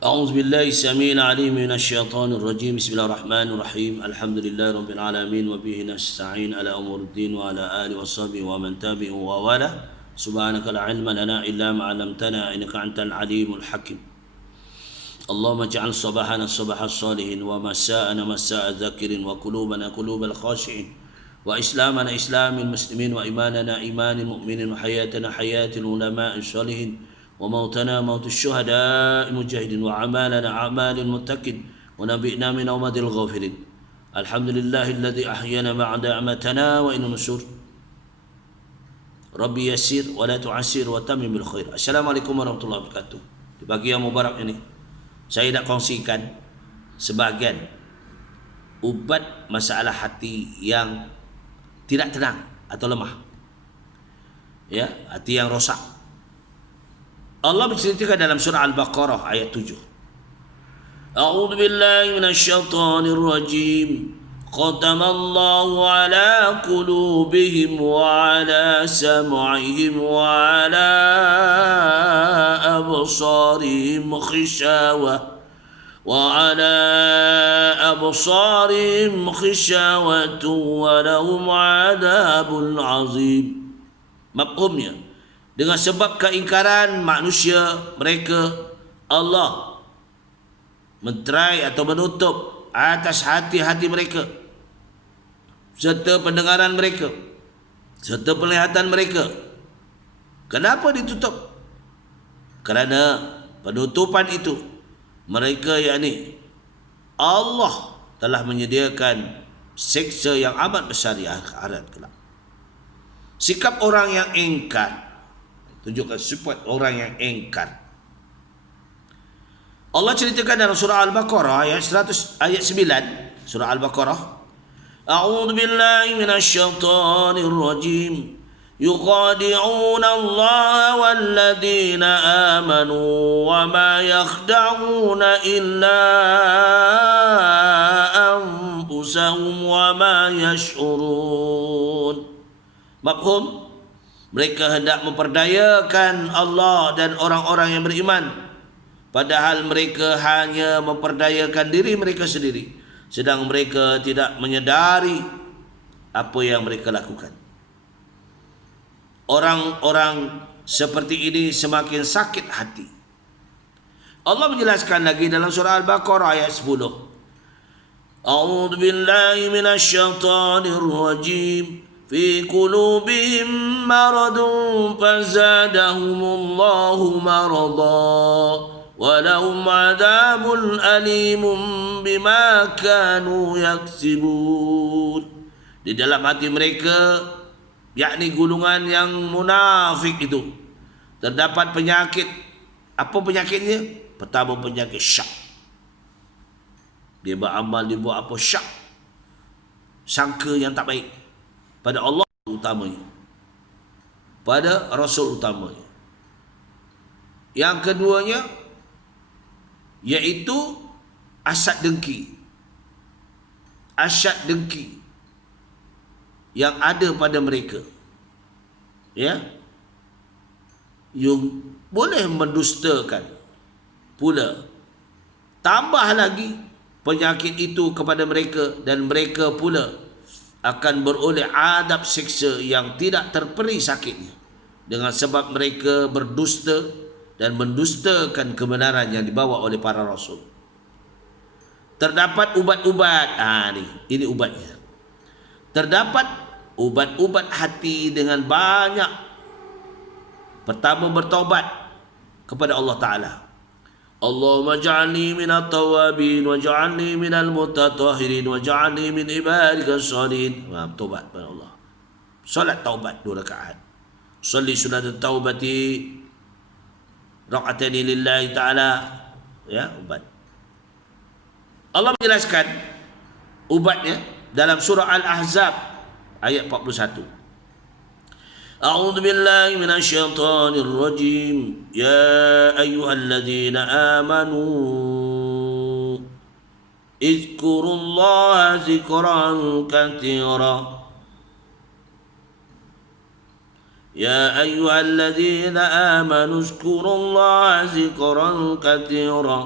أعوذ بالله السميع العليم من الشيطان الرجيم. بسم الله الرحمن الرحيم. الحمد لله رب العالمين وبه نستعين على أمور الدين وعلى آله وصحبه ومن تبعه ووالاه. سبحانك لا علم لنا إلا ما علمتنا إنك أنت العليم الحكيم. اللهم اجعل صباحنا صباح الصالحين ومساءنا مساء الذاكرين وقلوبنا قلوب الخاشعين وإسلامنا إسلام المسلمين وإيماننا إيمان المؤمنين وحياتنا حياة العلماء الصالحين وموتنا موت الشهداء المجاهدين وأعمالنا أعمال المتقين ونبئنا من أمد الغافلين. الحمد لله الذي أحيانا بعد أماتنا وإن النشور. Rabbi yasir wa la tu'asir wa tamim bil khair. Assalamualaikum warahmatullahi wabarakatuh. Di pagi yang mubarak ini saya nak kongsikan sebahagian ubat masalah hati yang tidak tenang atau lemah. Ya, hati yang rosak. Allah berceritakan dalam surah Al-Baqarah ayat 7. A'udzu billahi minasyaitonir rajim. Khatamallahu ala qulubihim wa ala sam'ihim wa ala absarihim khishawah wa ala absarihim khishawatu wa lahum 'adzabun 'azim. Mafhumnya, dengan sebab keingkaran manusia mereka, Allah menterai atau menutup atas hati-hati mereka serta pendengaran mereka serta penglihatan mereka. Kenapa ditutup? Kerana penutupan itu mereka, yakni Allah telah menyediakan siksa yang amat besar di akhirat kelak. Sikap orang yang ingkar, tunjukkan sifat orang yang ingkar. Allah ceritakan dalam surah Al-Baqarah ayat 100 ayat 9, surah Al-Baqarah. A'udzu billahi minasyaitonir rajim. Yukhadi'una Allah walladzina amanu wa ma yakhda'una illa anfusahum wa ma yash'urun. Mafhum? Mereka hendak memperdayakan Allah dan orang-orang yang beriman, padahal mereka hanya memperdayakan diri mereka sendiri, sedang mereka tidak menyedari apa yang mereka lakukan. Orang-orang seperti ini semakin sakit hati. Allah menjelaskan lagi dalam surah Al-Baqarah ayat 10. A'udzu billahi minasyaitonir rajim. في قلوبهم مرض فزادهم الله مرضا ولهم عذاب أليم بما كانوا يكسبون. Di dalam hati mereka, yakni golongan yang munafik itu, terdapat penyakit. Apa penyakitnya? Pertama, penyakit syak. Dia beramal, dia buat apa? Syak, sangka yang tak baik pada Allah utamanya, pada Rasul utamanya. Yang keduanya iaitu asad dengki. Asad dengki yang ada pada mereka, ya, yang boleh mendustakan pula. Tambah lagi penyakit itu kepada mereka, dan mereka pula akan beroleh adab siksa yang tidak terperi sakitnya, dengan sebab mereka berdusta dan mendustakan kebenaran yang dibawa oleh para rasul. Terdapat ubat-ubat, ini ubatnya. Terdapat ubat-ubat hati dengan banyak. Pertama, bertaubat kepada Allah Ta'ala. Allahumma ja'alni minat tawabin wa ja'alni minal mutatahhirin wa ja'alni min ibadika salihin. Taubat kepada Allah. Salat taubat 2 rakaat. Salli sunat taubati raka'ataini lillahi ta'ala. Ya, ubat. Allah menjelaskan ubatnya dalam surah Al-Ahzab ayat 41. أعوذ بالله من الشيطان الرجيم يا أيها الذين آمنوا اذكروا الله ذكرا كثيرا يا أيها الذين آمنوا اذكروا الله ذكرا كثيرا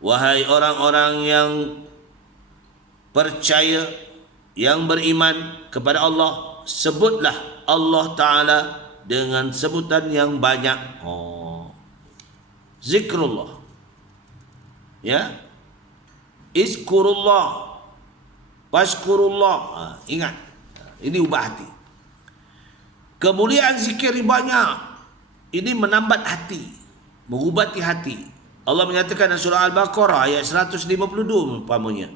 Wahai orang-orang yang percaya, yang beriman kepada Allah, sebutlah Allah Ta'ala dengan sebutan yang banyak. Zikrullah. Ya. Izkurullah. Fashkurullah. Ingat. Ini ubah hati. Kemuliaan zikir banyak. Ini menambat hati, mengubati hati. Allah menyatakan dalam surah Al-Baqarah ayat 152 umpamanya,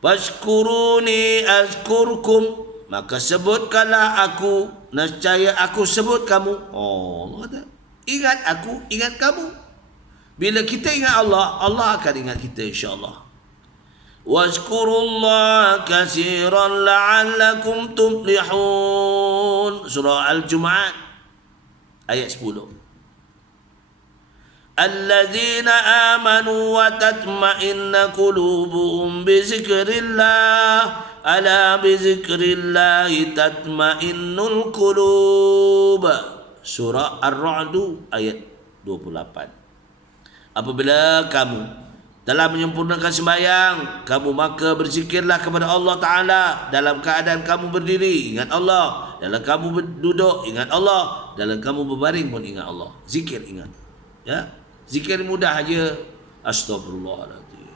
Fashkuruni azkurkum, maka sebutkanlah aku, nescaya aku sebut kamu. Allah kata, ingat aku, ingat kamu. Bila kita ingat Allah, Allah akan ingat kita, insya-Allah. Wazkurullaha katsiran la'allakum tuflihun. Surah Al-Jumu'ah ayat 10. Alladzina amanu wa tatma'inna qulubuhum bi zikrillah, ala bi zikrillah tatma'innul qulub. Surah Ar-Ra'd ayat 28. Apabila kamu telah menyempurnakan sembahyang, kamu maka berzikirlah kepada Allah Ta'ala dalam keadaan kamu berdiri, ingat Allah. Dalam kamu duduk, ingat Allah. Dalam kamu berbaring pun ingat Allah. Zikir, ingat. Ya, zikir mudah aja. Astagfirullahaladzim,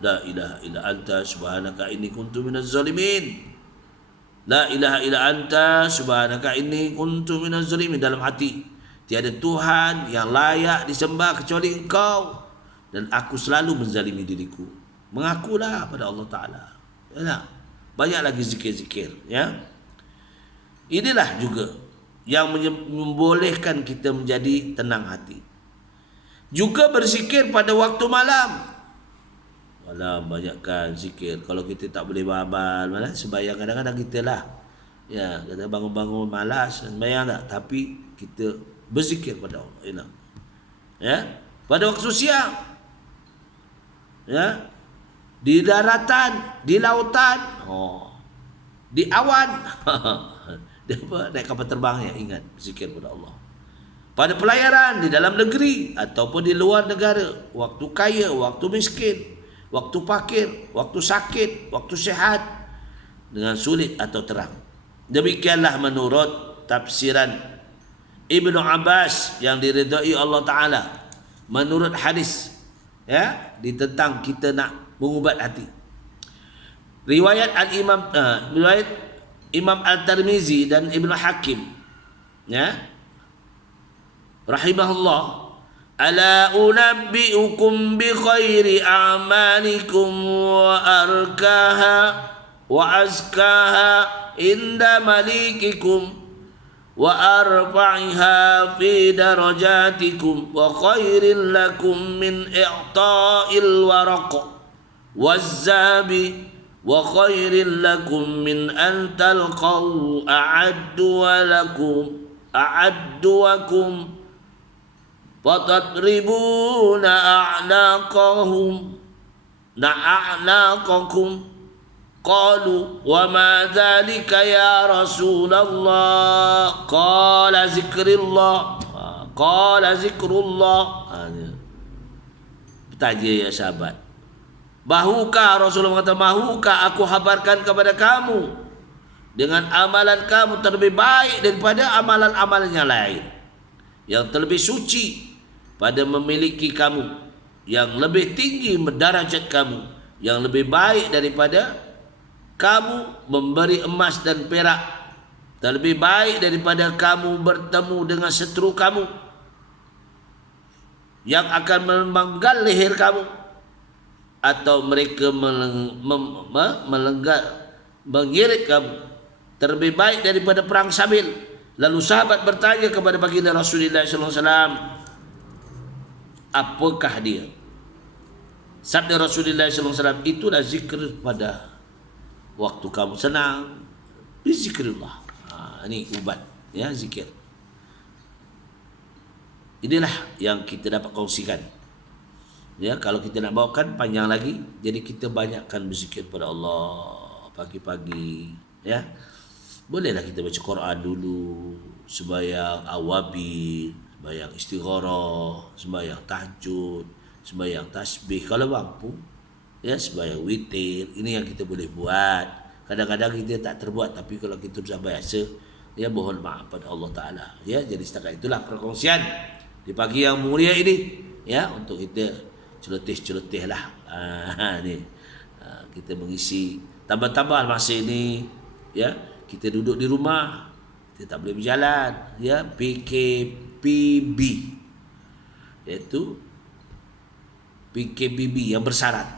la ilaha illa anta subhanaka inni kuntu minaz zalimin. La ilaha illa anta subhanaka inni kuntu minaz zalimin. Dalam hati, tiada Tuhan yang layak disembah kecuali Engkau, dan aku selalu menzalimi diriku. Mengakulah pada Allah Ta'ala. Ya, banyak lagi zikir-zikir. Ya, inilah juga yang membolehkan kita menjadi tenang hati. Juga berzikir pada waktu malam. Malam banyakkan zikir. Kalau kita tak boleh beramal, malah sembahyang kadang-kadang kita lah. Ya, kita bangun-bangun malas sembahyang tak, tapi kita berzikir pada Allah. Ya, pada waktu siang. Ya, di daratan, di lautan, di awan. Naik kapal terbang, ya, ingat berzikir pada Allah. Pada pelayaran di dalam negeri ataupun di luar negara, waktu kaya, waktu miskin, waktu fakir, waktu sakit, waktu sehat, dengan sulit atau terang. Demikianlah menurut tafsiran Ibnu Abbas yang diridai Allah Ta'ala, menurut hadis, ya, tentang kita nak mengubat hati. Riwayat riwayat Imam Al-Tirmizi dan Ibnu Hakim, ya, rahimahullah, ala unabbiukum bi khairi a'malikum wa arkaha wa azkaha inda malikikum wa arfa'iha fi darajatikum wa khairin lakum min i'ta'il waraq wazzabi wa khairin lakum min an talqaw a'adduwakum fatadribuna a'naqakum. Qalu wa ma dzalika ya Rasulullah? Qala zikrullah. Bertanya ya sahabat, mahukah, Rasulullah kata, mahukah aku habarkan kepada kamu dengan amalan kamu terlebih baik daripada amalan-amalan yang lain, yang terlebih suci pada memiliki kamu, yang lebih tinggi derajat kamu, yang lebih baik daripada kamu memberi emas dan perak, terlebih baik daripada kamu bertemu dengan setru kamu yang akan memenggal leher kamu, atau mereka mengirit kamu, terlebih baik daripada perang Sabil. Lalu sahabat bertanya kepada baginda Rasulullah sallallahu alaihi wasallam, apakah dia? Sabda Rasulullah sallallahu alaihi wasallam, itulah zikir pada waktu kamu senang, berzikirullah. Ini ubat, ya, zikir. Inilah yang kita dapat kongsikan. Ya, kalau kita nak bawakan panjang lagi, jadi kita banyakkan berzikir pada Allah pagi-pagi, ya. Bolehlah kita baca Quran dulu, sembahyang awabil, sembahyang istigharah, sembahyang tahajud, sembahyang tasbih kalau mampu, ya sembahyang witir. Ini yang kita boleh buat. Kadang-kadang kita tak terbuat, tapi kalau kita sudah biasa, ya mohon maaf pada Allah Taala. Ya, jadi setakat itulah perkongsian di pagi yang mulia ini, ya, untuk kita celoteh-celoteh lah. Ni kita mengisi tambah-tambah masa ini, ya, kita duduk di rumah, kita tak boleh berjalan, ya, PKPB, iaitu PKPB yang bersyarat.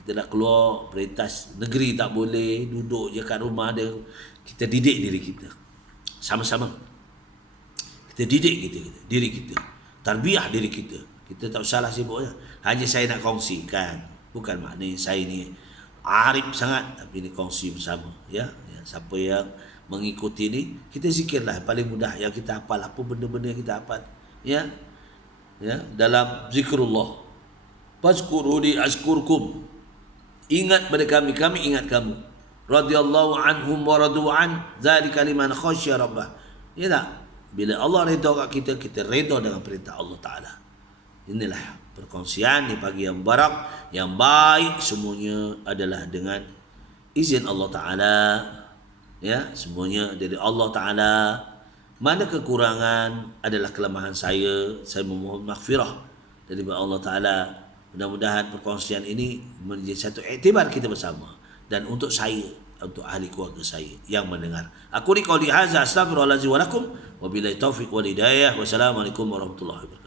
Kita nak keluar perintah negeri tak boleh, duduk je kat rumah dia. Kita didik diri kita sama-sama. Kita didik diri kita, tarbiyah diri kita. Kita tak usahlah sibuknya. Hanya saya nak kongsikan, bukan maknanya saya ni arif sangat, tapi ni kongsi bersama, ya. Siapa yang mengikuti ni, kita zikirlah paling mudah yang kita hafal, apa benda-benda yang kita hafal, ya dalam zikrullah. Fazkuruni azkurkum. Ingat pada kami, kami ingat kamu. Radhiyallahu anhum wa radu an, dzalika liman khasyya rabbah. Ya tak? Bila Allah redha kat kita, kita redha dengan perintah Allah Taala. Inilah perkongsian di pagi yang mubarak, yang baik, semuanya adalah dengan izin Allah Taala. Ya, semuanya dari Allah Taala. Mana kekurangan adalah kelemahan saya memohon maghfirah dari Allah Taala. Mudah-mudahan perkongsian ini menjadi satu iktibar kita bersama, dan untuk saya, untuk ahli keluarga saya yang mendengar. Aku ni qauli hadza, astaghfirullahalazim wa lakum, wa billahi taufiq wal hidayah. Wassalamualaikum warahmatullahi wabarakatuh.